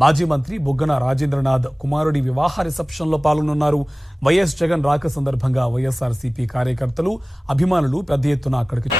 మాజీ మంత్రి బుగ్గన రాజేంద్రనాథ్ కుమారుడి వివాహ రిసెప్షన్లో పాల్గొనున్నారు. వైఎస్ జగన్ రాక సందర్భంగా వైఎస్ఆర్సీపీ కార్యకర్తలు అభిమానులు పెద్ద ఎత్తున అక్కడికి